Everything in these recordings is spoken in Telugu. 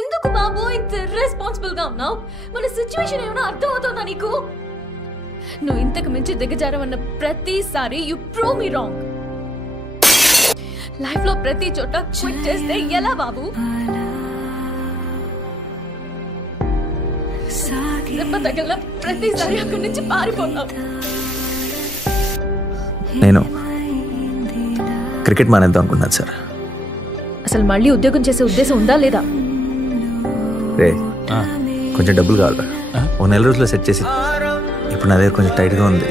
ఎందుకు బాబు ఇంత రెస్పాన్సిబుల్ గా ఉన్నావు? మన సిచ్యువేషన్ ఏమైనా అర్థం అవుతుందా నీకు? నువ్వు ఇంతకు మించి దిగజారమన్న ప్రతిసారి you prove me wrong. Life లో ప్రతి చోట క్విట్ చేస్తే ఎలా బాబు? దెబ్బ తగిలిన ప్రతిసారి అక్కడి నుంచి పారిపోతావు. నేను క్రికెట్ మానేద్దాం అనుకున్నాను సార్. అసలు మళ్ళీ ఉద్యోగం చేసే ఉద్దేశం ఉందా లేదా? రే కొంచెం డబ్బులు కావాలా? ఓ నెల రోజుల్లో సెట్ చేసి. ఇప్పుడు నా దగ్గర కొంచెం టైట్గా ఉంది.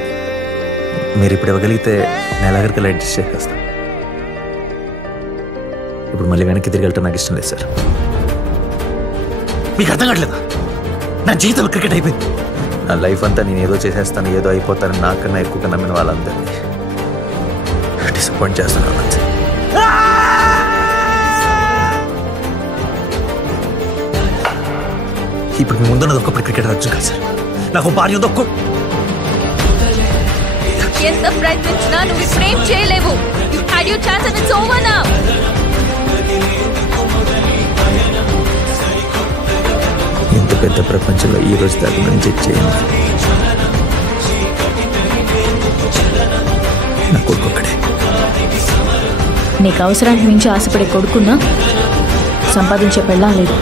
మీరు ఇప్పుడు ఇవ్వగలిగితే నెలాఖరికల్లా అడ్జస్ట్ చేసేస్తాను. ఇప్పుడు మళ్ళీ వెనక్కి తిరిగి వెళ్ళటం నాకు ఇష్టం లేదు సార్. మీకు అర్థం కావట్లేదా? నా జీవితంలో క్రికెట్ అయిపోయింది. నా లైఫ్ అంతా నేను ఏదో చేసేస్తాను, ఏదో అయిపోతాను నాకన్నా ఎక్కువగా నమ్మిన వాళ్ళందరినీ డిసప్పాయింట్ చేస్తున్నాను సార్. ఇప్పుడు మీ ముందున్నది ఒకప్పుడు క్రికెట్ వచ్చు కదా సార్. నాకు భార్య ఉంది ఒక్క. ఎంత ప్రయత్నించినా నువ్వు ఫ్రేమ్ చేయలేవు. You had your chance and it's over now. ఇంత పెద్ద ప్రపంచంలో ఈ రోజు దాకా నేను చెక్ చేయను. నా కొడుకొక్కడే. నీకు అవసరానికి మించి ఆశపడే కొడుకున్నా సంపాదించే పెళ్ళం లేదు.